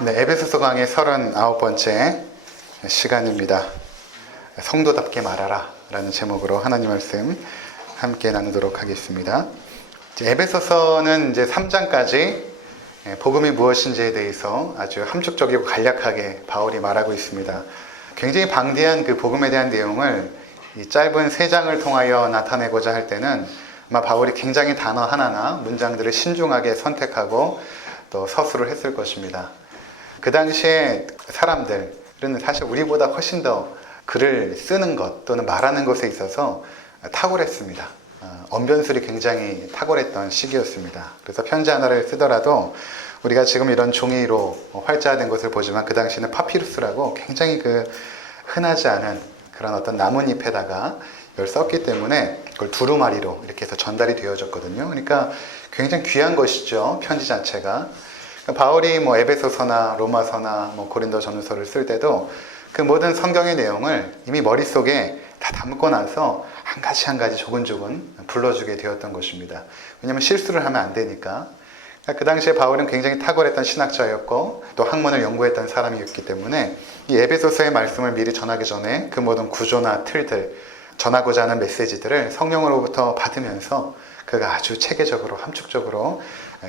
네, 에베소서 강의 39번째 시간입니다. 성도답게 말하라 라는 제목으로 하나님 말씀 함께 나누도록 하겠습니다. 에베소서는 이제 3장까지 복음이 무엇인지에 대해서 아주 함축적이고 간략하게 바울이 말하고 있습니다. 굉장히 방대한 그 복음에 대한 내용을 이 짧은 3장을 통하여 나타내고자 할 때는 아마 바울이 굉장히 단어 하나나 문장들을 신중하게 선택하고 또 서술을 했을 것입니다. 그 당시에 사람들은 사실 우리보다 훨씬 더 글을 쓰는 것 또는 말하는 것에 있어서 탁월했습니다. 언변술이 굉장히 탁월했던 시기였습니다. 그래서 편지 하나를 쓰더라도 우리가 지금 이런 종이로 활자된 것을 보지만 그 당시에는 파피루스라고 굉장히 흔하지 않은 그런 어떤 나뭇잎에다가 이걸 썼기 때문에 그걸 두루마리로 이렇게 해서 전달이 되어졌거든요. 그러니까 굉장히 귀한 것이죠. 편지 자체가. 바울이 에베소서나 로마서나 고린도전서를 쓸 때도 그 모든 성경의 내용을 이미 머릿속에 다 담고 나서 한 가지 한 가지 조근조근 불러주게 되었던 것입니다. 왜냐하면 실수를 하면 안 되니까. 그 당시에 바울은 굉장히 탁월했던 신학자였고 또 학문을 연구했던 사람이었기 때문에 이 에베소서의 말씀을 미리 전하기 전에 그 모든 구조나 틀들, 전하고자 하는 메시지들을 성령으로부터 받으면서 그가 아주 체계적으로 함축적으로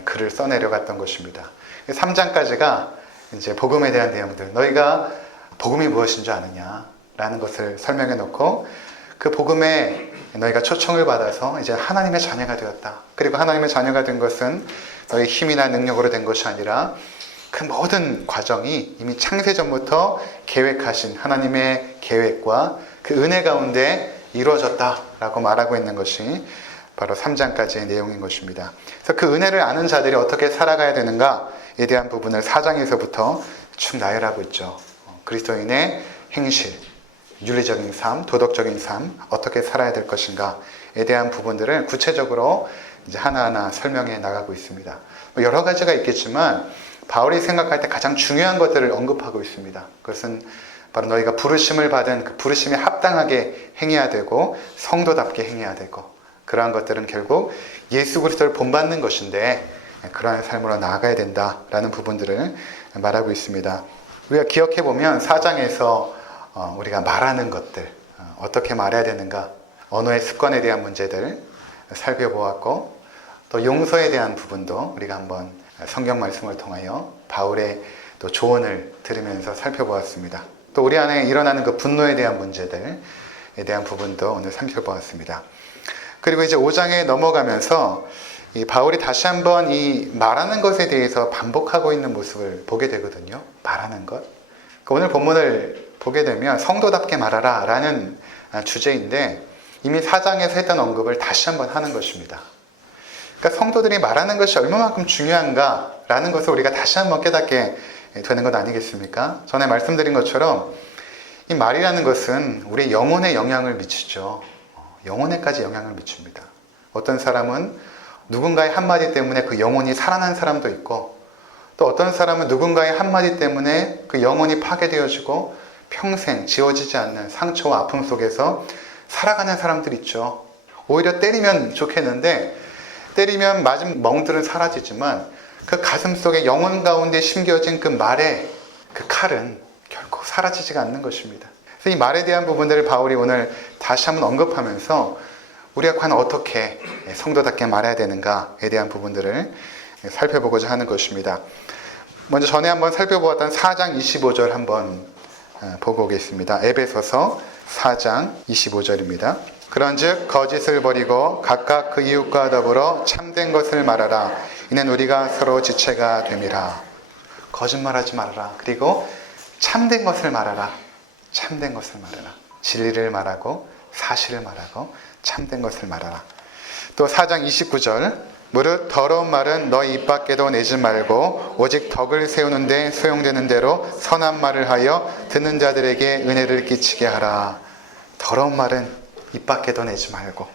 글을 써내려갔던 것입니다. 3장까지가 이제 복음에 대한 내용들, 너희가 복음이 무엇인 줄 아느냐 라는 것을 설명해 놓고 그 복음에 너희가 초청을 받아서 이제 하나님의 자녀가 되었다. 그리고 하나님의 자녀가 된 것은 너희 힘이나 능력으로 된 것이 아니라 그 모든 과정이 이미 창세전부터 계획하신 하나님의 계획과 그 은혜 가운데 이루어졌다라고 말하고 있는 것이 바로 3장까지의 내용인 것입니다. 그래서 그 은혜를 아는 자들이 어떻게 살아가야 되는가에 대한 부분을 4장에서부터 쭉 나열하고 있죠. 그리스도인의 행실, 윤리적인 삶, 도덕적인 삶, 어떻게 살아야 될 것인가에 대한 부분들을 구체적으로 이제 하나하나 설명해 나가고 있습니다. 여러 가지가 있겠지만 바울이 생각할 때 가장 중요한 것들을 언급하고 있습니다. 그것은 바로 너희가 부르심을 받은 그 부르심에 합당하게 행해야 되고 성도답게 행해야 되고 그러한 것들은 결국 예수 그리스도를 본받는 것인데 그러한 삶으로 나아가야 된다라는 부분들을 말하고 있습니다. 우리가 기억해보면 4장에서 우리가 말하는 것들, 어떻게 말해야 되는가, 언어의 습관에 대한 문제들 살펴보았고 또 용서에 대한 부분도 우리가 한번 성경 말씀을 통하여 바울의 또 조언을 들으면서 살펴보았습니다. 또 우리 안에 일어나는 그 분노에 대한 문제들에 대한 부분도 오늘 살펴보았습니다. 그리고 이제 5장에 넘어가면서 이 바울이 다시 한번 이 말하는 것에 대해서 반복하고 있는 모습을 보게 되거든요. 말하는 것. 오늘 본문을 보게 되면 성도답게 말하라 라는 주제인데 이미 4장에서 했던 언급을 다시 한번 하는 것입니다. 그러니까 성도들이 말하는 것이 얼마만큼 중요한가 라는 것을 우리가 다시 한번 깨닫게 되는 것 아니겠습니까? 전에 말씀드린 것처럼 이 말이라는 것은 우리의 영혼에 영향을 미치죠. 영혼에까지 영향을 미칩니다. 어떤 사람은 누군가의 한마디 때문에 그 영혼이 살아난 사람도 있고 또 어떤 사람은 누군가의 한마디 때문에 그 영혼이 파괴되어지고 평생 지워지지 않는 상처와 아픔 속에서 살아가는 사람들 있죠. 오히려 때리면 좋겠는데 때리면 맞은 멍들은 사라지지만 그 가슴 속에 영혼 가운데 심겨진 그 말의 그 칼은 결코 사라지지가 않는 것입니다. 그래서 이 말에 대한 부분들을 바울이 오늘 다시 한번 언급하면서 우리가 과연 어떻게 성도답게 말해야 되는가에 대한 부분들을 살펴보고자 하는 것입니다. 먼저 전에 한번 살펴보았던 4장 25절 한번 보고 오겠습니다. 에베소서 4장 25절입니다. 그런즉 거짓을 버리고 각각 그 이웃과 더불어 참된 것을 말하라. 이는 우리가 서로 지체가 됨이라. 거짓말하지 말아라. 그리고 참된 것을 말하라. 참된 것을 말하라. 진리를 말하고 사실을 말하고 참된 것을 말하라. 또 4장 29절 무릇 더러운 말은 너희 입 밖에도 내지 말고 오직 덕을 세우는 데 소용되는 대로 선한 말을 하여 듣는 자들에게 은혜를 끼치게 하라. 더러운 말은 입 밖에도 내지 말고,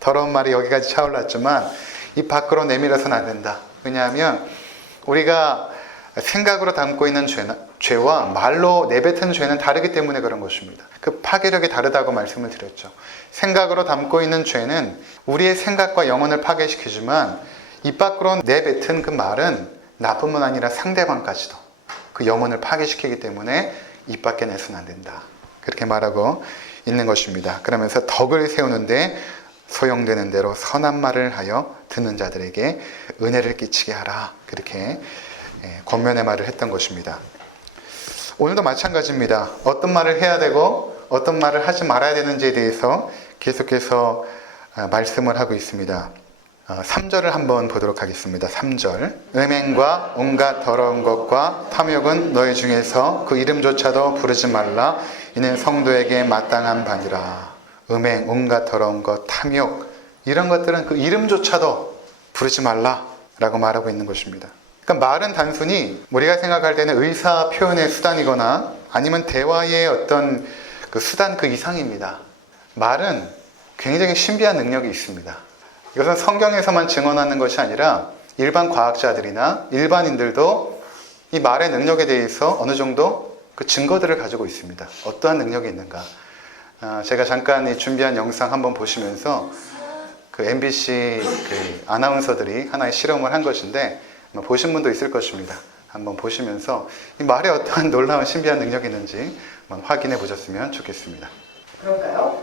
더러운 말이 여기까지 차올랐지만 입 밖으로 내밀어서는 안 된다. 왜냐하면 우리가 생각으로 담고 있는 죄와 말로 내뱉은 죄는 다르기 때문에 그런 것입니다. 그 파괴력이 다르다고 말씀을 드렸죠. 생각으로 담고 있는 죄는 우리의 생각과 영혼을 파괴시키지만 입 밖으로 내뱉은 그 말은 나뿐만 아니라 상대방까지도 그 영혼을 파괴시키기 때문에 입 밖에 내서는 안 된다. 그렇게 말하고 있는 것입니다. 그러면서 덕을 세우는데 소용되는 대로 선한 말을 하여 듣는 자들에게 은혜를 끼치게 하라. 그렇게 권면의 말을 했던 것입니다. 오늘도 마찬가지입니다. 어떤 말을 해야 되고 어떤 말을 하지 말아야 되는지에 대해서 계속해서 말씀을 하고 있습니다. 3절을 한번 보도록 하겠습니다. 3절. 음행과 온갖 더러운 것과 탐욕은 너희 중에서 그 이름조차도 부르지 말라. 이는 성도에게 마땅한 바니라. 음행, 온갖 더러운 것, 탐욕, 이런 것들은 그 이름조차도 부르지 말라 라고 말하고 있는 것입니다. 그러니까 말은 단순히 우리가 생각할 때는 의사 표현의 수단이거나 아니면 대화의 어떤 그 수단 그 이상입니다. 말은 굉장히 신비한 능력이 있습니다. 이것은 성경에서만 증언하는 것이 아니라 일반 과학자들이나 일반인들도 이 말의 능력에 대해서 어느 정도 그 증거들을 가지고 있습니다. 어떠한 능력이 있는가. 제가 잠깐 이 준비한 영상 한번 보시면서 그 MBC 그 아나운서들이 하나의 실험을 한 것인데 보신 분도 있을 것입니다. 한번 보시면서 이 말에 어떠한 놀라운 신비한 능력이 있는지 한번 확인해 보셨으면 좋겠습니다. 그럴까요?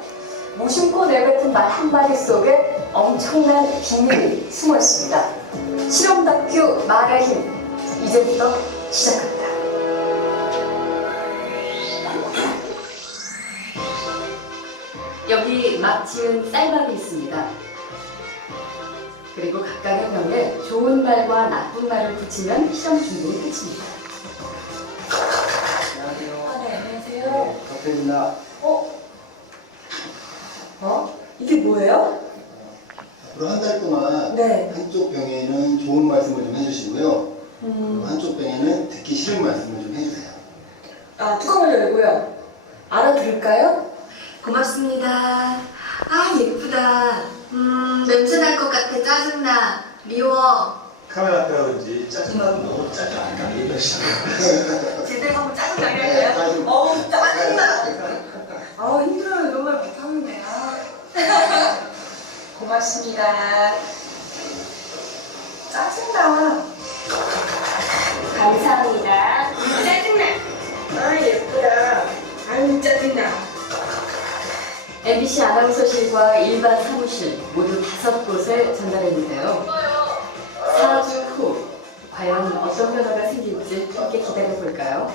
무심코 내뱉은 말 한마디 속에 엄청난 비밀이 숨어 있습니다. 실험 다큐 말의 힘, 이제부터 시작합니다. 여기 막 지은 쌀밥이 있습니다. 그리고 각각의 병에 좋은 말과 나쁜 말을 붙이면 실험 준비는 끝입니다. 안녕하세요. 네, 안녕하세요. 카페입니다. 이게 뭐예요? 앞으로 한 달 동안 네. 한쪽 병에는 좋은 말씀을 좀 해주시고요. 그리고 한쪽 병에는 듣기 싫은 말씀을 좀 해주세요. 뚜껑을 열고요. 알아들을까요? 고맙습니다. 아, 예쁘다. 냄새 날 것 같아. 짜증나. 미워. 카메라 앞이라든지 짜증나도 너무 짜증 안 나게 얘기하시잖아요. 제대로 한번 짜증 나게 네, 할까요? 짜증. 짜증나. 힘들어요. 이런 말 못하는데. 고맙습니다. 짜증나. 감사합니다. 짜증나. 예쁘다. 아유, 짜증나. MBC 아나운서실과 일반 사무실 모두 5곳에 전달했는데요. 4주 후 과연 어떤 변화가 생길지 함께 기다려볼까요?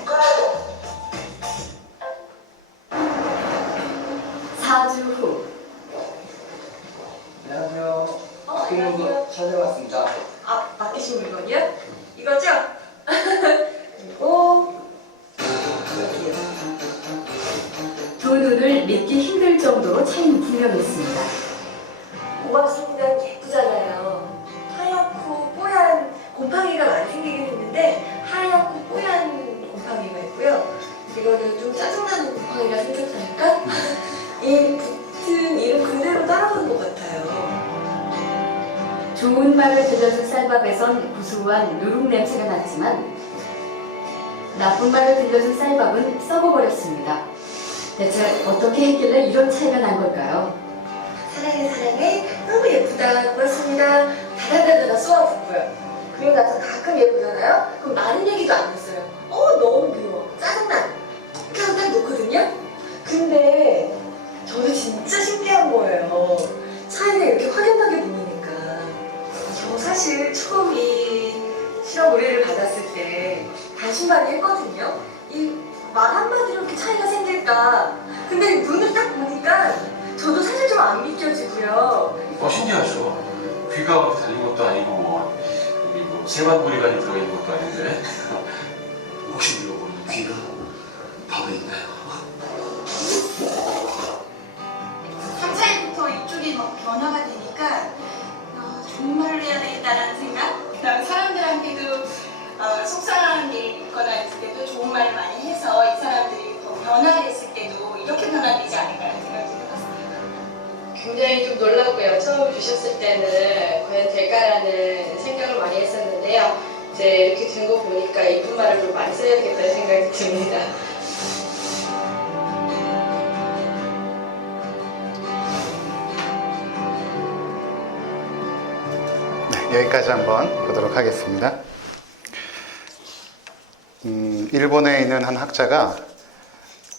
4주 후. 안녕하세요. 안녕하세요. 찾아왔습니다. 맡기신 물건이요? 이거죠? 그리고 두 눈을 믿기 힘들 정도로 차이는 분명했습니다. 고맙습니다. 예쁘잖아요. 하얗고 뽀얀 곰팡이가 많이 생기긴 했는데 하얗고 뽀얀 곰팡이가 있고요. 이거는 좀 짜증나는 곰팡이가 생겼다니까 이 붙은 이름 그대로 따라간 것 같아요. 좋은 말을 들려준 쌀밥에선 구수한 누룩 냄새가 났지만 나쁜 말을 들려준 쌀밥은 썩어버렸습니다. 대체 어떻게 했길래 이런 차이가 난 걸까요? 사랑해 사랑해 너무 예쁘다 고맙습니다. 다다다다다 쏘아붙고요. 그리고 나서 가끔 예쁘잖아요. 그럼 많은 얘기도 안 했어요. 너무 미워 짜증나 이렇게 하고 딱 놓거든요. 근데 저도 진짜 신기한 거예요. 차이가 이렇게 확연하게 보이니까. 저 사실 처음 이 실험 의뢰를 받았을 때 반신반의 했거든요. 이 말 한마디로 이렇게 차이가 생길까. 근데 눈을 딱 보니까 저도 사실 좀 안 믿겨지고요. 신기하죠. 귀가 그렇게 달린 것도 아니고 여기 뭐 세관부리관이 들어가 있는 것도 아닌데 혹시 물어보는 귀가 밥에 있나요? 상차이부터 이쪽이 막 변화가 되니까 좋은 말을 해야 되겠다라는 생각? 그다음에 사람들한테도 속상한 일 있거나 있을 때도 좋은 말을 많이 해서 이 사람들이 더 변화됐을 때도 이렇게 변화되지 않을까라는 생각이 들었습니다. 굉장히 좀 놀랐고요. 처음 주셨을 때는 과연 될까라는 생각을 많이 했었는데요. 이제 이렇게 된 거 보니까 이쁜 말을 좀 많이 써야겠다는 생각이 듭니다. 네, 여기까지 한번 보도록 하겠습니다. 일본에 있는 한 학자가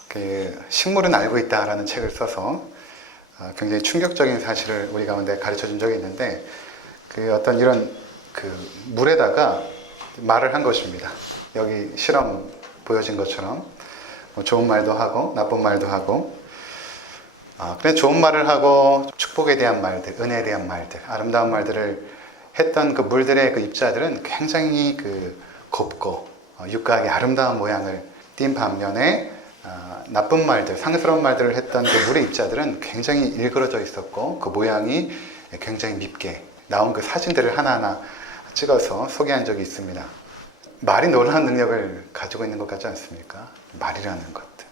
그 식물은 알고 있다라는 책을 써서 굉장히 충격적인 사실을 우리 가운데 가르쳐 준 적이 있는데, 그 어떤 이런 그 물에다가 말을 한 것입니다. 여기 실험 보여진 것처럼 뭐 좋은 말도 하고 나쁜 말도 하고, 그래 좋은 말을 하고 축복에 대한 말들, 은혜에 대한 말들, 아름다운 말들을 했던 그 물들의 그 입자들은 굉장히 그 곱고 육각의 아름다운 모양을 띈 반면에 나쁜 말들, 상스러운 말들을 했던 그 물의 입자들은 굉장히 일그러져 있었고 그 모양이 굉장히 밉게 나온 그 사진들을 하나하나 찍어서 소개한 적이 있습니다. 말이 놀라운 능력을 가지고 있는 것 같지 않습니까? 말이라는 것들.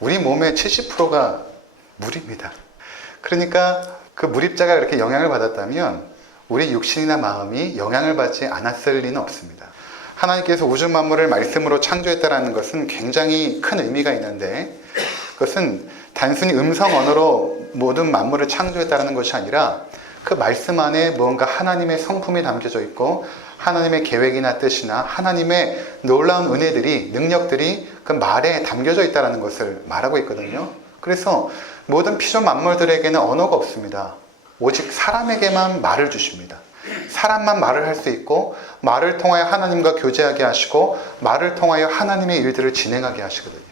우리 몸의 70%가 물입니다. 그러니까 그 물입자가 그렇게 영향을 받았다면 우리 육신이나 마음이 영향을 받지 않았을 리는 없습니다. 하나님께서 우주 만물을 말씀으로 창조했다는 것은 굉장히 큰 의미가 있는데, 그것은 단순히 음성 언어로 모든 만물을 창조했다는 것이 아니라 그 말씀 안에 무언가 하나님의 성품이 담겨져 있고 하나님의 계획이나 뜻이나 하나님의 놀라운 은혜들이, 능력들이 그 말에 담겨져 있다는 것을 말하고 있거든요. 그래서 모든 피조 만물들에게는 언어가 없습니다. 오직 사람에게만 말을 주십니다. 사람만 말을 할 수 있고, 말을 통하여 하나님과 교제하게 하시고, 말을 통하여 하나님의 일들을 진행하게 하시거든요.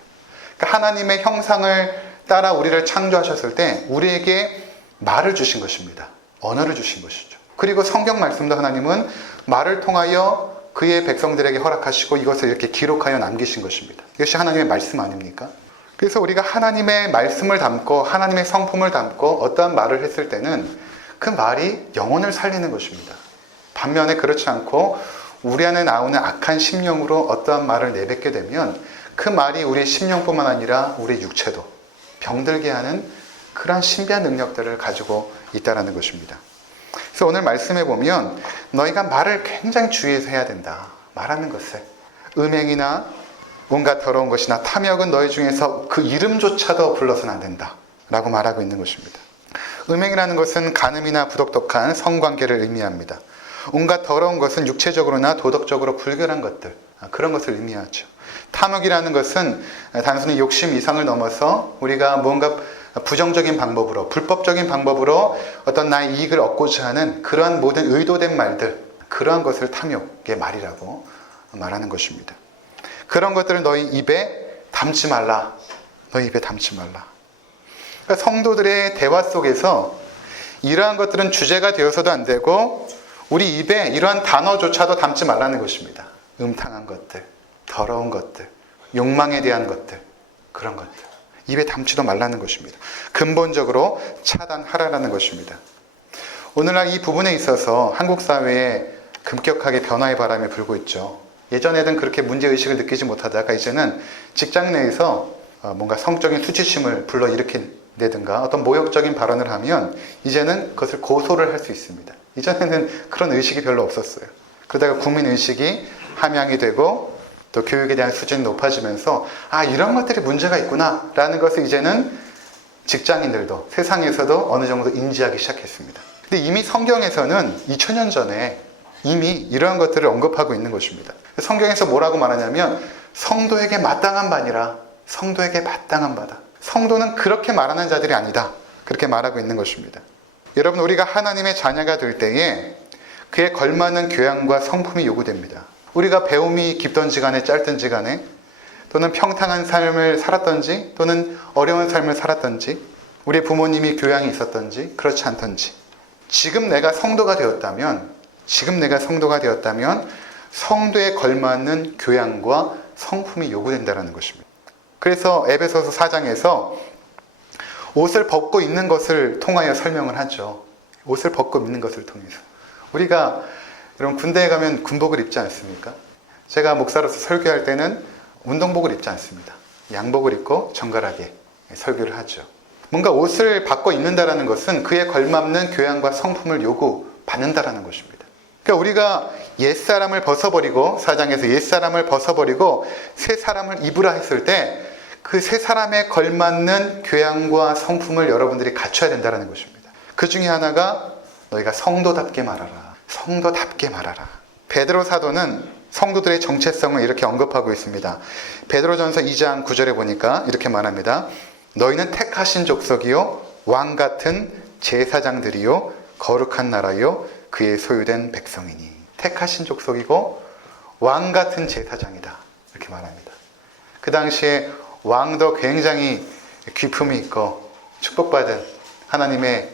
그러니까 하나님의 형상을 따라 우리를 창조하셨을 때 우리에게 말을 주신 것입니다. 언어를 주신 것이죠. 그리고 성경 말씀도 하나님은 말을 통하여 그의 백성들에게 허락하시고 이것을 이렇게 기록하여 남기신 것입니다. 이것이 하나님의 말씀 아닙니까? 그래서 우리가 하나님의 말씀을 담고 하나님의 성품을 담고 어떠한 말을 했을 때는 그 말이 영혼을 살리는 것입니다. 반면에 그렇지 않고 우리 안에 나오는 악한 심령으로 어떠한 말을 내뱉게 되면 그 말이 우리의 심령뿐만 아니라 우리의 육체도 병들게 하는 그러한 신비한 능력들을 가지고 있다는 것입니다. 그래서 오늘 말씀해 보면 너희가 말을 굉장히 주의해서 해야 된다. 말하는 것을. 음행이나 온갖 더러운 것이나 탐욕은 너희 중에서 그 이름조차도 불러서는 안 된다 라고 말하고 있는 것입니다. 음행이라는 것은 간음이나 부독독한 성관계를 의미합니다. 온갖 더러운 것은 육체적으로나 도덕적으로 불결한 것들, 그런 것을 의미하죠. 탐욕이라는 것은 단순히 욕심 이상을 넘어서 우리가 뭔가 부정적인 방법으로, 불법적인 방법으로 어떤 나의 이익을 얻고자 하는 그러한 모든 의도된 말들, 그러한 것을 탐욕의 말이라고 말하는 것입니다. 그런 것들을 너희 입에 담지 말라. 너희 입에 담지 말라. 그러니까 성도들의 대화 속에서 이러한 것들은 주제가 되어서도 안 되고 우리 입에 이러한 단어조차도 담지 말라는 것입니다. 음탕한 것들, 더러운 것들, 욕망에 대한 것들, 그런 것들 입에 담지도 말라는 것입니다. 근본적으로 차단하라는 것입니다. 오늘날 이 부분에 있어서 한국 사회에 급격하게 변화의 바람이 불고 있죠. 예전에는 그렇게 문제의식을 느끼지 못하다가 이제는 직장 내에서 뭔가 성적인 수치심을 불러일으킨다든가 어떤 모욕적인 발언을 하면 이제는 그것을 고소를 할 수 있습니다. 이전에는 그런 의식이 별로 없었어요. 그러다가 국민의식이 함양이 되고 또 교육에 대한 수준이 높아지면서 이런 것들이 문제가 있구나 라는 것을 이제는 직장인들도 세상에서도 어느 정도 인지하기 시작했습니다. 근데 이미 성경에서는 2000년 전에 이미 이러한 것들을 언급하고 있는 것입니다. 성경에서 뭐라고 말하냐면 성도에게 마땅한 바니라. 성도에게 마땅한 바다. 성도는 그렇게 말하는 자들이 아니다. 그렇게 말하고 있는 것입니다. 여러분, 우리가 하나님의 자녀가 될 때에 그에 걸맞는 교양과 성품이 요구됩니다. 우리가 배움이 깊던지 간에 짧던지 간에 또는 평탄한 삶을 살았던지 또는 어려운 삶을 살았던지 우리의 부모님이 교양이 있었던지 그렇지 않던지 지금 내가 성도가 되었다면 성도에 걸맞는 교양과 성품이 요구된다는 것입니다. 그래서 에베소서 4장에서 옷을 벗고 있는 것을 통하여 설명을 하죠. 옷을 벗고 있는 것을 통해서. 우리가 여러분 군대에 가면 군복을 입지 않습니까? 제가 목사로서 설교할 때는 운동복을 입지 않습니다. 양복을 입고 정갈하게 설교를 하죠. 뭔가 옷을 바꿔 입는다는 것은 그에 걸맞는 교양과 성품을 요구받는다는 것입니다. 그러니까 우리가 옛사람을 벗어버리고 4장에서 옛사람을 벗어버리고 새 사람을 입으라 했을 때 그 새 사람에 걸맞는 교양과 성품을 여러분들이 갖춰야 된다는 것입니다. 그 중에 하나가 너희가 성도답게 말하라. 성도답게 말하라. 베드로 사도는 성도들의 정체성을 이렇게 언급하고 있습니다. 베드로전서 2장 9절에 보니까 이렇게 말합니다. 너희는 택하신 족속이요 왕 같은 제사장들이요 거룩한 나라요 그의 소유된 백성이니. 택하신 족속이고 왕 같은 제사장이다, 이렇게 말합니다. 그 당시에 왕도 굉장히 귀품이 있고 축복받은 하나님의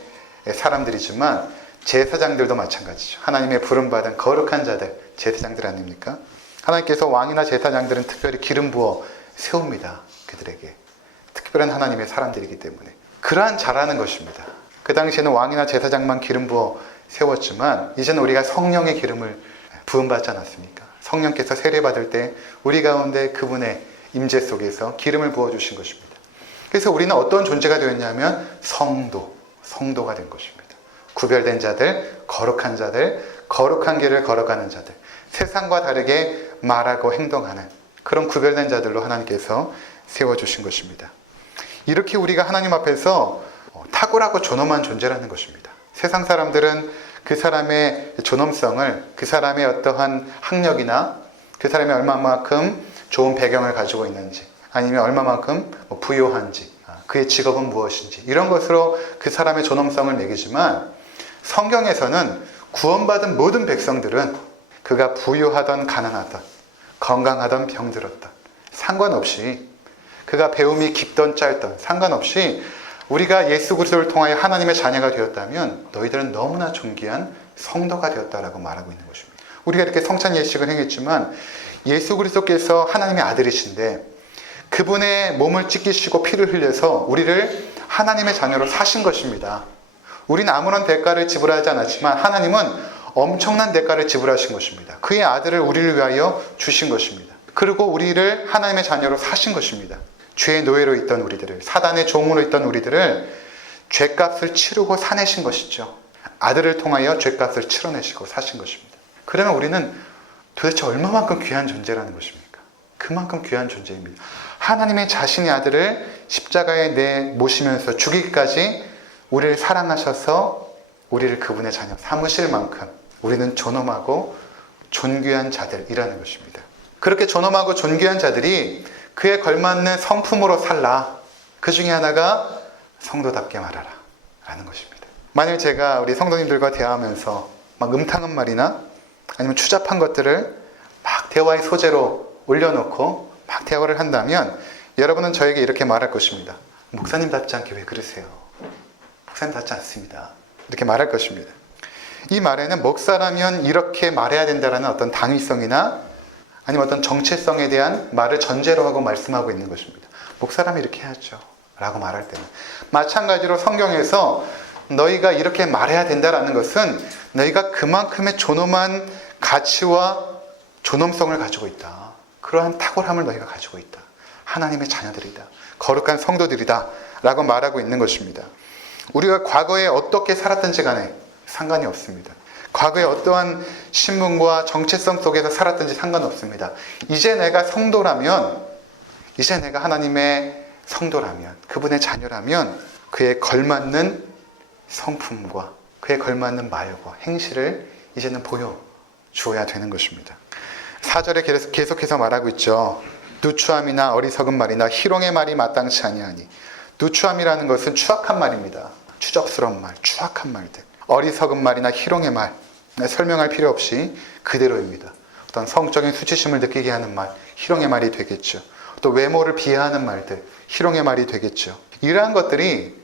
사람들이지만 제사장들도 마찬가지죠. 하나님의 부름받은 거룩한 자들, 제사장들 아닙니까? 하나님께서 왕이나 제사장들은 특별히 기름 부어 세웁니다. 그들에게 특별한 하나님의 사람들이기 때문에 그러한 자라는 것입니다. 그 당시에는 왕이나 제사장만 기름 부어 세웠지만 이제는 우리가 성령의 기름을 부음받지 않았습니까? 성령께서 세례받을 때 우리 가운데 그분의 임재 속에서 기름을 부어주신 것입니다. 그래서 우리는 어떤 존재가 되었냐면 성도가 된 것입니다. 구별된 자들, 거룩한 길을 걸어가는 자들, 세상과 다르게 말하고 행동하는 그런 구별된 자들로 하나님께서 세워주신 것입니다. 이렇게 우리가 하나님 앞에서 탁월하고 존엄한 존재라는 것입니다. 세상 사람들은 그 사람의 존엄성을, 그 사람의 어떠한 학력이나 그 사람이 얼마만큼 좋은 배경을 가지고 있는지, 아니면 얼마만큼 부유한지, 그의 직업은 무엇인지, 이런 것으로 그 사람의 존엄성을 매기지만 성경에서는 구원받은 모든 백성들은 그가 부유하던 가난하던, 건강하던 병들었던 상관없이, 그가 배움이 깊던 짧던 상관없이 우리가 예수 그리스도를 통하여 하나님의 자녀가 되었다면 너희들은 너무나 존귀한 성도가 되었다라고 말하고 있는 것입니다. 우리가 이렇게 성찬 예식을 행했지만 예수 그리스도께서 하나님의 아들이신데 그분의 몸을 찢기시고 피를 흘려서 우리를 하나님의 자녀로 사신 것입니다. 우리는 아무런 대가를 지불하지 않았지만 하나님은 엄청난 대가를 지불하신 것입니다. 그의 아들을 우리를 위하여 주신 것입니다. 그리고 우리를 하나님의 자녀로 사신 것입니다. 죄의 노예로 있던 우리들을, 사단의 종으로 있던 우리들을 죄값을 치르고 사내신 것이죠. 아들을 통하여 죄값을 치러내시고 사신 것입니다. 그러면 우리는 도대체 얼마만큼 귀한 존재라는 것입니까? 그만큼 귀한 존재입니다. 하나님의 자신의 아들을 십자가에 내모시면서 죽이기까지 우리를 사랑하셔서 우리를 그분의 자녀 삼으실 만큼 우리는 존엄하고 존귀한 자들이라는 것입니다. 그렇게 존엄하고 존귀한 자들이 그에 걸맞는 성품으로 살라. 그 중에 하나가 성도답게 말하라 라는 것입니다. 만일 제가 우리 성도님들과 대화하면서 막 음탕한 말이나 아니면 추잡한 것들을 막 대화의 소재로 올려놓고 막 대화를 한다면 여러분은 저에게 이렇게 말할 것입니다. 목사님답지 않게 왜 그러세요? 목사님답지 않습니다. 이렇게 말할 것입니다. 이 말에는 목사라면 이렇게 말해야 된다는 어떤 당위성이나 아니면 어떤 정체성에 대한 말을 전제로 하고 말씀하고 있는 것입니다. 목사라면 이렇게 해야죠 라고 말할 때는 마찬가지로 성경에서 너희가 이렇게 말해야 된다는 것은 너희가 그만큼의 존엄한 가치와 존엄성을 가지고 있다. 그러한 탁월함을 너희가 가지고 있다. 하나님의 자녀들이다. 거룩한 성도들이다 라고 말하고 있는 것입니다. 우리가 과거에 어떻게 살았든지 간에 상관이 없습니다. 과거에 어떠한 신분과 정체성 속에서 살았든지 상관없습니다. 이제 내가 성도라면, 이제 내가 하나님의 성도라면, 그분의 자녀라면 그에 걸맞는 성품과 그에 걸맞는 말과 행실을 이제는 보여주어야 되는 것입니다. 4절에 계속해서 말하고 있죠. 누추함이나 어리석은 말이나 희롱의 말이 마땅치 아니하니. 누추함이라는 것은 추악한 말입니다. 추적스러운 말, 추악한 말들. 어리석은 말이나 희롱의 말, 설명할 필요 없이 그대로입니다. 어떤 성적인 수치심을 느끼게 하는 말, 희롱의 말이 되겠죠. 또 외모를 비하하는 말들, 희롱의 말이 되겠죠. 이러한 것들이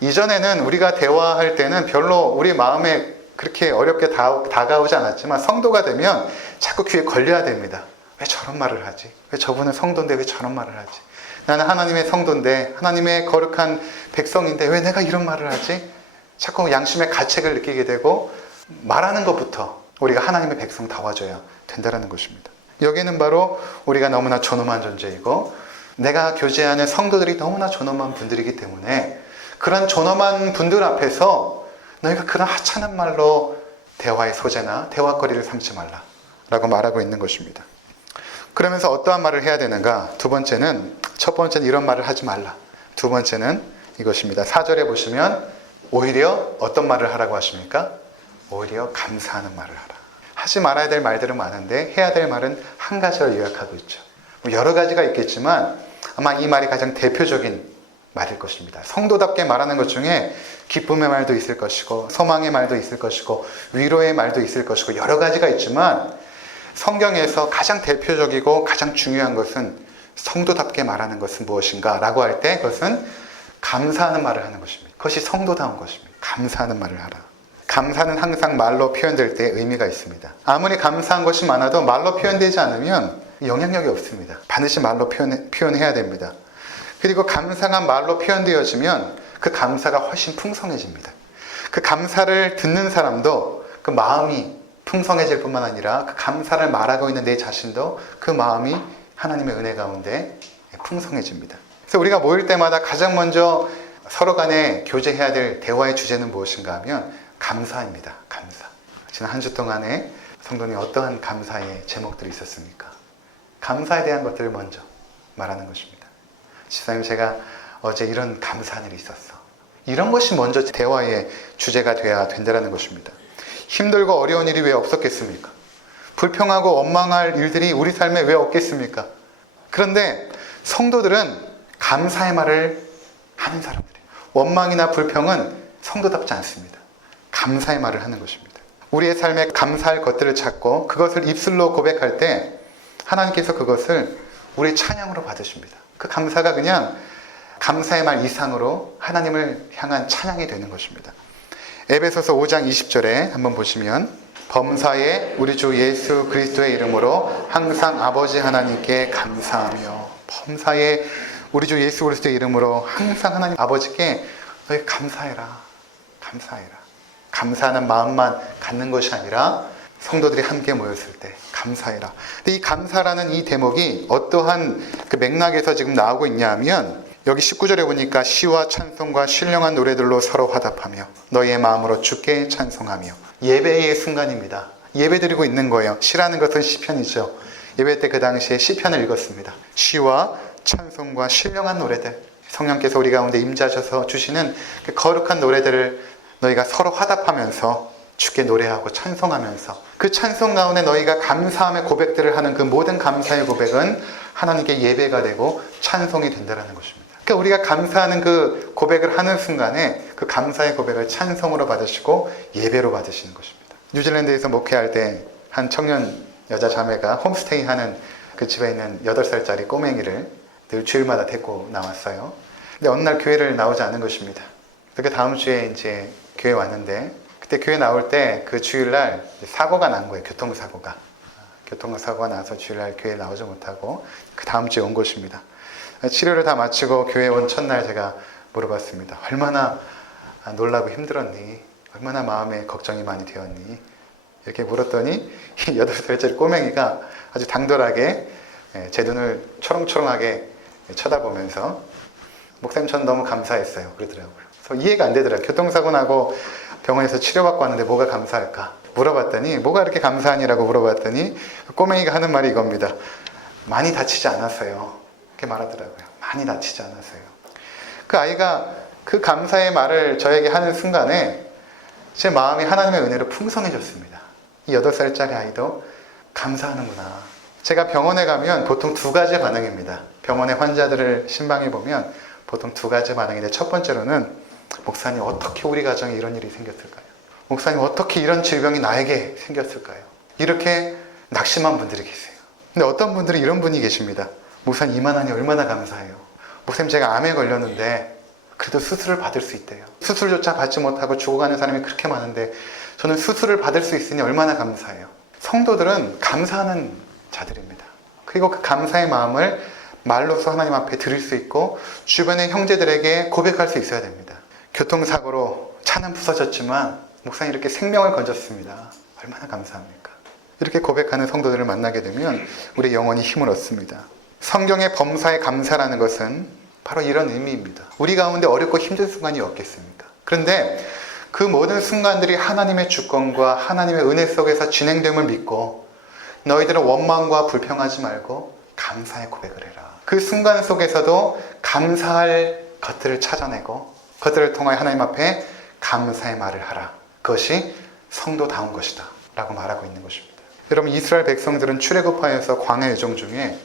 이전에는 우리가 대화할 때는 별로 우리 마음에 그렇게 어렵게 다가오지 않았지만 성도가 되면 자꾸 귀에 걸려야 됩니다. 왜 저런 말을 하지? 왜 저분은 성도인데 왜 저런 말을 하지? 나는 하나님의 성도인데, 하나님의 거룩한 백성인데 왜 내가 이런 말을 하지? 자꾸 양심의 가책을 느끼게 되고 말하는 것부터 우리가 하나님의 백성다워져야 된다는 것입니다. 여기는 바로 우리가 너무나 존엄한 존재이고 내가 교제하는 성도들이 너무나 존엄한 분들이기 때문에 그런 존엄한 분들 앞에서 너희가 그런 하찮은 말로 대화의 소재나 대화거리를 삼지 말라 라고 말하고 있는 것입니다. 그러면서 어떠한 말을 해야 되는가? 두 번째는, 첫 번째는 이런 말을 하지 말라. 두 번째는 이것입니다. 4절에 보시면 오히려 어떤 말을 하라고 하십니까? 오히려 감사하는 말을 하라. 하지 말아야 될 말들은 많은데 해야 될 말은 한 가지로 요약하고 있죠. 여러 가지가 있겠지만 아마 이 말이 가장 대표적인 말일 것입니다. 성도답게 말하는 것 중에 기쁨의 말도 있을 것이고 소망의 말도 있을 것이고 위로의 말도 있을 것이고 여러 가지가 있지만 성경에서 가장 대표적이고 가장 중요한 것은 성도답게 말하는 것은 무엇인가 라고 할 때 그것은 감사하는 말을 하는 것입니다. 그것이 성도다운 것입니다. 감사하는 말을 하라. 감사는 항상 말로 표현될 때 의미가 있습니다. 아무리 감사한 것이 많아도 말로 표현되지 않으면 영향력이 없습니다. 반드시 말로 표현해야 됩니다. 그리고 감사가 말로 표현되어지면 그 감사가 훨씬 풍성해집니다. 그 감사를 듣는 사람도 그 마음이 풍성해질 뿐만 아니라 그 감사를 말하고 있는 내 자신도 그 마음이 하나님의 은혜 가운데 풍성해집니다. 그래서 우리가 모일 때마다 가장 먼저 서로 간에 교제해야 될 대화의 주제는 무엇인가 하면 감사입니다. 감사. 지난 한 주 동안에 성도님 어떠한 감사의 제목들이 있었습니까? 감사에 대한 것들을 먼저 말하는 것입니다. 집사님, 제가 어제 이런 감사한 일이 있었어. 이런 것이 먼저 대화의 주제가 돼야 된다는 것입니다. 힘들고 어려운 일이 왜 없었겠습니까? 불평하고 원망할 일들이 우리 삶에 왜 없겠습니까? 그런데 성도들은 감사의 말을 하는 사람들이에요. 원망이나 불평은 성도답지 않습니다. 감사의 말을 하는 것입니다. 우리의 삶에 감사할 것들을 찾고 그것을 입술로 고백할 때 하나님께서 그것을 우리의 찬양으로 받으십니다. 그 감사가 그냥 감사의 말 이상으로 하나님을 향한 찬양이 되는 것입니다. 에베소서 5장 20절에 한번 보시면 범사에 우리 주 예수 그리스도의 이름으로 항상 아버지 하나님께 감사하며, 범사에 우리 주 예수 그리스도의 이름으로 항상 하나님 아버지께 너희 감사해라. 감사해라. 감사하는 마음만 갖는 것이 아니라 성도들이 함께 모였을 때 감사해라. 근데 이 감사라는 이 대목이 어떠한 그 맥락에서 지금 나오고 있냐 하면 여기 19절에 보니까 시와 찬송과 신령한 노래들로 서로 화답하며 너희의 마음으로 주께 찬송하며, 예배의 순간입니다. 예배 드리고 있는 거예요. 시라는 것은 시편이죠. 예배 때 그 당시에 시편을 읽었습니다. 시와 찬송과 신령한 노래들, 성령께서 우리 가운데 임재하셔서 주시는 그 거룩한 노래들을 너희가 서로 화답하면서 주께 노래하고 찬송하면서 그 찬송 가운데 너희가 감사함의 고백들을 하는 그 모든 감사의 고백은 하나님께 예배가 되고 찬송이 된다는 것입니다. 그러니까 우리가 감사하는 그 고백을 하는 순간에 그 감사의 고백을 찬송으로 받으시고 예배로 받으시는 것입니다. 뉴질랜드에서 목회할 때 한 청년 여자 자매가 홈스테이 하는 그 집에 있는 8살짜리 꼬맹이를 늘 주일마다 데리고 나왔어요. 근데 어느 날 교회를 나오지 않은 것입니다. 그 다음 주에 이제 교회 왔는데 그때 교회 나올 때 그 주일날 사고가 난 거예요. 교통사고가 나서 주일날 교회 나오지 못하고 그 다음 주에 온 것입니다. 치료를 다 마치고 교회 온 첫날 제가 물어봤습니다. 얼마나 놀라고 힘들었니? 얼마나 마음에 걱정이 많이 되었니? 이렇게 물었더니 8살짜리 꼬맹이가 아주 당돌하게 제 눈을 초롱초롱하게 쳐다보면서 목사님 전 너무 감사했어요 그러더라고요. 그래서 이해가 안 되더라고요. 교통사고 나고 병원에서 치료받고 왔는데 뭐가 감사할까? 물어봤더니 뭐가 이렇게 감사하니라고 물어봤더니 꼬맹이가 하는 말이 이겁니다. 많이 다치지 않았어요. 이렇게 말하더라고요. 많이 다치지 않았어요. 그 아이가 그 감사의 말을 저에게 하는 순간에 제 마음이 하나님의 은혜로 풍성해졌습니다. 이 8살짜리 아이도 감사하는구나. 제가 병원에 가면 보통 2가지 반응입니다. 병원의 환자들을 신방해 보면 보통 2가지 반응인데 첫 번째로는 목사님 어떻게 우리 가정에 이런 일이 생겼을까요? 목사님 어떻게 이런 질병이 나에게 생겼을까요? 이렇게 낙심한 분들이 계세요. 근데 어떤 분들은 이런 분이 계십니다. 목사님 이만하니 얼마나 감사해요. 목사님 제가 암에 걸렸는데 그래도 수술을 받을 수 있대요. 수술조차 받지 못하고 죽어가는 사람이 그렇게 많은데 저는 수술을 받을 수 있으니 얼마나 감사해요. 성도들은 감사하는 자들입니다. 그리고 그 감사의 마음을 말로서 하나님 앞에 드릴 수 있고 주변의 형제들에게 고백할 수 있어야 됩니다. 교통사고로 차는 부서졌지만 목사님 이렇게 생명을 건졌습니다. 얼마나 감사합니까? 이렇게 고백하는 성도들을 만나게 되면 우리의 영혼이 힘을 얻습니다. 성경의 범사에 감사라는 것은 바로 이런 의미입니다. 우리 가운데 어렵고 힘든 순간이 없겠습니까? 그런데 그 모든 순간들이 하나님의 주권과 하나님의 은혜 속에서 진행됨을 믿고 너희들은 원망과 불평하지 말고 감사의 고백을 해라. 그 순간 속에서도 감사할 것들을 찾아내고 그것들을 통하여 하나님 앞에 감사의 말을 하라. 그것이 성도다운 것이다 라고 말하고 있는 것입니다. 여러분, 이스라엘 백성들은 출애굽하여서 광야 여정 중에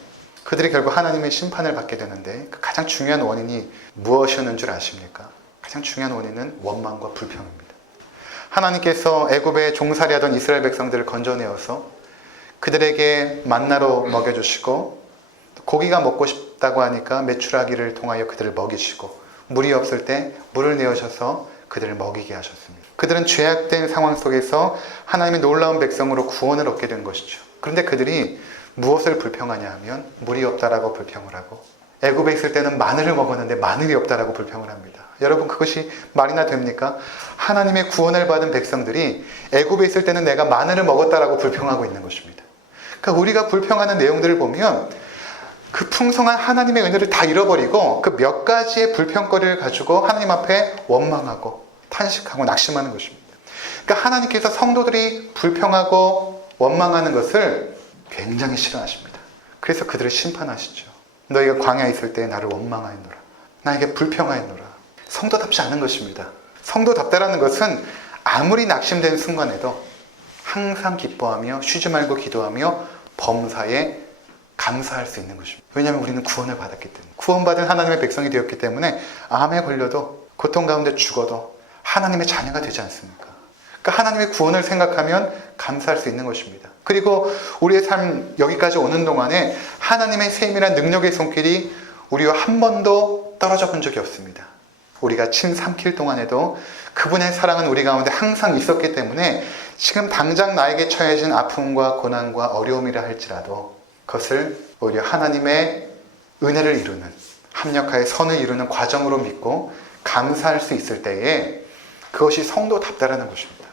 그들이 결국 하나님의 심판을 받게 되는데 그 가장 중요한 원인이 무엇이었는 줄 아십니까? 가장 중요한 원인은 원망과 불평입니다. 하나님께서 애굽에 종살이하던 이스라엘 백성들을 건져내어서 그들에게 만나로 먹여주시고 고기가 먹고 싶다고 하니까 메추라기를 통하여 그들을 먹이시고 물이 없을 때 물을 내어셔서 그들을 먹이게 하셨습니다. 그들은 죄악된 상황 속에서 하나님의 놀라운 백성으로 구원을 얻게 된 것이죠. 그런데 그들이 무엇을 불평하냐 하면 물이 없다라고 불평을 하고, 애굽에 있을 때는 마늘을 먹었는데 마늘이 없다라고 불평을 합니다. 여러분, 그것이 말이나 됩니까? 하나님의 구원을 받은 백성들이 애굽에 있을 때는 내가 마늘을 먹었다라고 불평하고 있는 것입니다. 그러니까 우리가 불평하는 내용들을 보면 그 풍성한 하나님의 은혜를 다 잃어버리고 그 몇 가지의 불평거리를 가지고 하나님 앞에 원망하고 탄식하고 낙심하는 것입니다. 그러니까 하나님께서 성도들이 불평하고 원망하는 것을 굉장히 싫어하십니다. 그래서 그들을 심판하시죠. 너희가 광야에 있을 때 나를 원망하였노라. 나에게 불평하였노라. 성도답지 않은 것입니다. 성도답다라는 것은 아무리 낙심된 순간에도 항상 기뻐하며 쉬지 말고 기도하며 범사에 감사할 수 있는 것입니다. 왜냐하면 우리는 구원을 받았기 때문에, 구원받은 하나님의 백성이 되었기 때문에 암에 걸려도 고통 가운데 죽어도 하나님의 자녀가 되지 않습니까? 그러니까 하나님의 구원을 생각하면 감사할 수 있는 것입니다. 그리고 우리의 삶 여기까지 오는 동안에 하나님의 세밀한 능력의 손길이 우리와 한 번도 떨어져 본 적이 없습니다. 우리가 침 삼킬 동안에도 그분의 사랑은 우리 가운데 항상 있었기 때문에 지금 당장 나에게 처해진 아픔과 고난과 어려움이라 할지라도 그것을 오히려 하나님의 은혜를 이루는, 합력하여 선을 이루는 과정으로 믿고 감사할 수 있을 때에 그것이 성도답다라는 것입니다.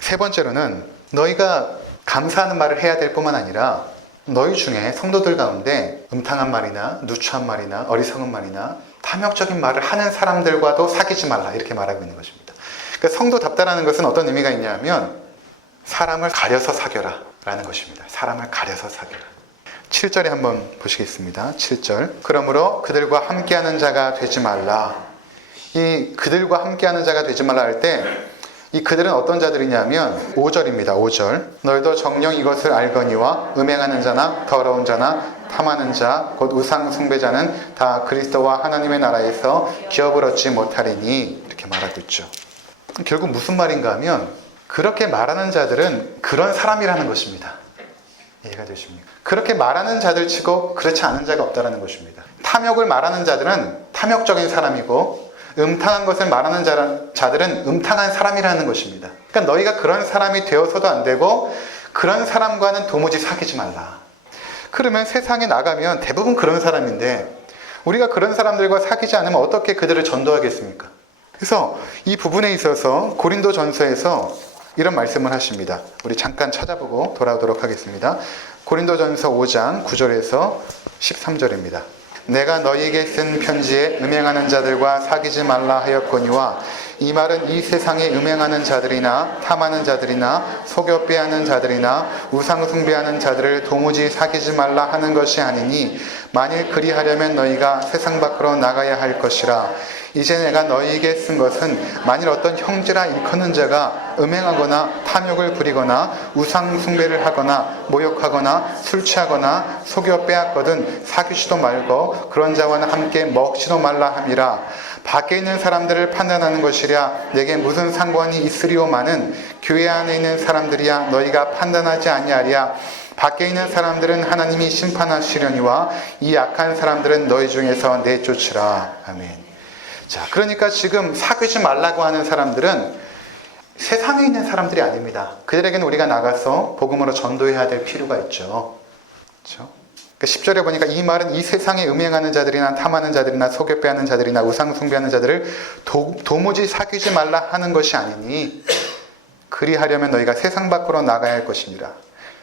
세 번째로는 너희가 감사하는 말을 해야 될 뿐만 아니라 너희 중에 성도들 가운데 음탕한 말이나 누추한 말이나 어리석은 말이나 탐욕적인 말을 하는 사람들과도 사귀지 말라, 이렇게 말하고 있는 것입니다. 그러니까 성도답다라는 것은 어떤 의미가 있냐면 사람을 가려서 사겨라 라는 것입니다. 사람을 가려서 사겨라. 7절에 한번 보시겠습니다. 7절. 그러므로 그들과 함께하는 자가 되지 말라. 이 그들과 함께하는 자가 되지 말라 할 때 이 그들은 어떤 자들이냐면 5절입니다. 5절. 너희도 정녕 이것을 알거니와 음행하는 자나 더러운 자나 탐하는 자 곧 우상 숭배자는 다 그리스도와 하나님의 나라에서 기업을 얻지 못하리니, 이렇게 말하고 있죠. 결국 무슨 말인가 하면 그렇게 말하는 자들은 그런 사람이라는 것입니다. 이해가 되십니까? 그렇게 말하는 자들 치고 그렇지 않은 자가 없다는 것입니다. 탐욕을 말하는 자들은 탐욕적인 사람이고 음탕한 것을 말하는 자들은 음탕한 사람이라는 것입니다. 그러니까 너희가 그런 사람이 되어서도 안 되고 그런 사람과는 도무지 사귀지 말라. 그러면 세상에 나가면 대부분 그런 사람인데 우리가 그런 사람들과 사귀지 않으면 어떻게 그들을 전도하겠습니까? 그래서 이 부분에 있어서 고린도전서에서 이런 말씀을 하십니다. 우리 잠깐 찾아보고 돌아오도록 하겠습니다. 고린도전서 5장 9절에서 13절입니다. 내가 너희에게 쓴 편지에 음행하는 자들과 사귀지 말라 하였거니와 이 말은 이 세상에 음행하는 자들이나 탐하는 자들이나 속여 빼앗는 자들이나 우상 숭배하는 자들을 도무지 사귀지 말라 하는 것이 아니니 만일 그리하려면 너희가 세상 밖으로 나가야 할 것이라. 이제 내가 너희에게 쓴 것은 만일 어떤 형제라 일컫는 자가 음행하거나 탐욕을 부리거나 우상 숭배를 하거나 모욕하거나 술 취하거나 속여 빼앗거든 사귀지도 말고 그런 자와는 함께 먹지도 말라 함이라. 밖에 있는 사람들을 판단하는 것이랴 내게 무슨 상관이 있으리오마는 교회 안에 있는 사람들이야 너희가 판단하지 아니하랴. 밖에 있는 사람들은 하나님이 심판하시려니와 이 악한 사람들은 너희 중에서 내쫓으라. 아멘. 자, 그러니까 지금 사귀지 말라고 하는 사람들은 세상에 있는 사람들이 아닙니다. 그들에게는 우리가 나가서 복음으로 전도해야 될 필요가 있죠. 그렇죠? 그러니까 10절에 보니까 이 말은 이 세상에 음행하는 자들이나 탐하는 자들이나 속여 빼앗는 자들이나 우상 숭배하는 자들을 도무지 사귀지 말라 하는 것이 아니니 그리하려면 너희가 세상 밖으로 나가야 할 것이니라.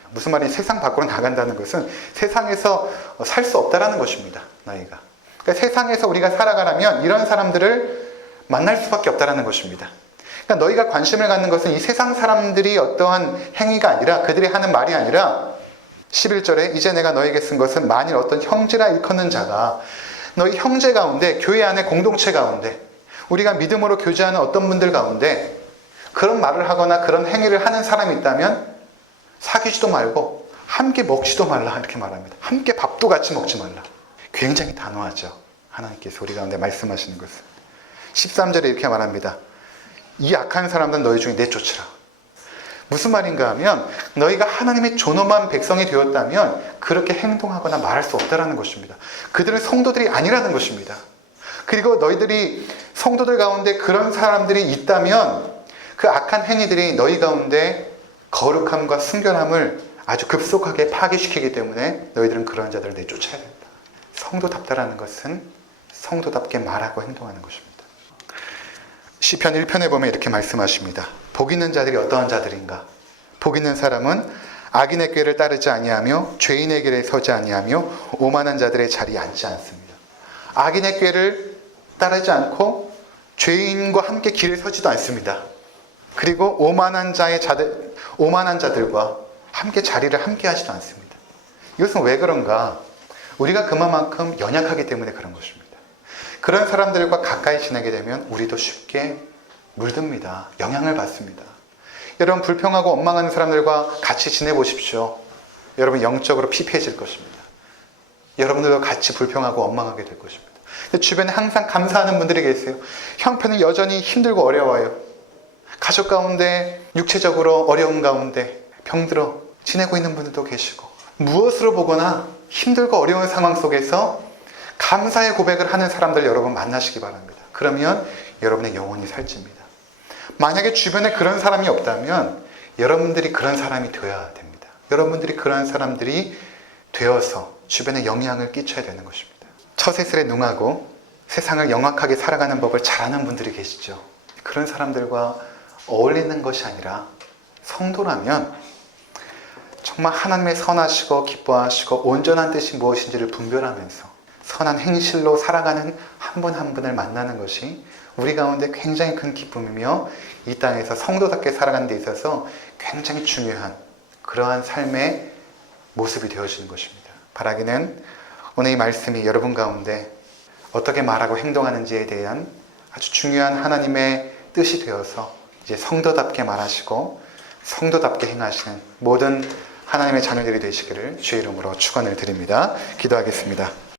무슨 말이냐? 세상 밖으로 나간다는 것은 세상에서 살 수 없다라는 것입니다. 너희가. 그러니까 세상에서 우리가 살아가려면 이런 사람들을 만날 수밖에 없다라는 것입니다. 그러니까 너희가 관심을 갖는 것은 이 세상 사람들이 어떠한 행위가 아니라 그들이 하는 말이 아니라 11절에 이제 내가 너에게 쓴 것은 만일 어떤 형제라 일컫는 자가 너희 형제 가운데 교회 안에 공동체 가운데 우리가 믿음으로 교제하는 어떤 분들 가운데 그런 말을 하거나 그런 행위를 하는 사람이 있다면 사귀지도 말고 함께 먹지도 말라 이렇게 말합니다. 함께 밥도 같이 먹지 말라. 굉장히 단호하죠. 하나님께서 우리 가운데 말씀하시는 것은. 13절에 이렇게 말합니다. 이 악한 사람들은 너희 중에 내쫓으라. 무슨 말인가 하면 너희가 하나님의 존엄한 백성이 되었다면 그렇게 행동하거나 말할 수 없다는 것입니다. 그들은 성도들이 아니라는 것입니다. 그리고 너희들이 성도들 가운데 그런 사람들이 있다면 그 악한 행위들이 너희 가운데 거룩함과 순결함을 아주 급속하게 파괴시키기 때문에 너희들은 그런 자들을 내쫓아야 된다. 성도답다라는 것은 성도답게 말하고 행동하는 것입니다. 시편 1편에 보면 이렇게 말씀하십니다. 복 있는 자들이 어떠한 자들인가? 복 있는 사람은 악인의 꾀를 따르지 아니하며 죄인의 길에 서지 아니하며 오만한 자들의 자리에 앉지 않습니다. 악인의 꾀를 따르지 않고 죄인과 함께 길에 서지도 않습니다. 그리고 오만한 자들과 함께 자리를 함께 하지도 않습니다. 이것은 왜 그런가? 우리가 그만큼 연약하기 때문에 그런 것입니다. 그런 사람들과 가까이 지내게 되면 우리도 쉽게 물듭니다. 영향을 받습니다. 여러분, 불평하고 원망하는 사람들과 같이 지내보십시오. 여러분 영적으로 피폐해질 것입니다. 여러분들도 같이 불평하고 원망하게 될 것입니다. 근데 주변에 항상 감사하는 분들이 계세요. 형편은 여전히 힘들고 어려워요. 가족 가운데 육체적으로 어려운 가운데 병들어 지내고 있는 분들도 계시고, 무엇으로 보거나 힘들고 어려운 상황 속에서 감사의 고백을 하는 사람들 여러분 만나시기 바랍니다. 그러면 여러분의 영혼이 살집니다. 만약에 주변에 그런 사람이 없다면 여러분들이 그런 사람이 되어야 됩니다. 여러분들이 그런 사람들이 되어서 주변에 영향을 끼쳐야 되는 것입니다. 처세술에 능하고 세상을 영악하게 살아가는 법을 잘 아는 분들이 계시죠. 그런 사람들과 어울리는 것이 아니라 성도라면 정말 하나님의 선하시고 기뻐하시고 온전한 뜻이 무엇인지를 분별하면서 선한 행실로 살아가는 한 분 한 분을 만나는 것이 우리 가운데 굉장히 큰 기쁨이며 이 땅에서 성도답게 살아가는 데 있어서 굉장히 중요한 그러한 삶의 모습이 되어지는 것입니다. 바라기는 오늘 이 말씀이 여러분 가운데 어떻게 말하고 행동하는지에 대한 아주 중요한 하나님의 뜻이 되어서 이제 성도답게 말하시고 성도답게 행하시는 모든 하나님의 자녀들이 되시기를 주의 이름으로 축원을 드립니다. 기도하겠습니다.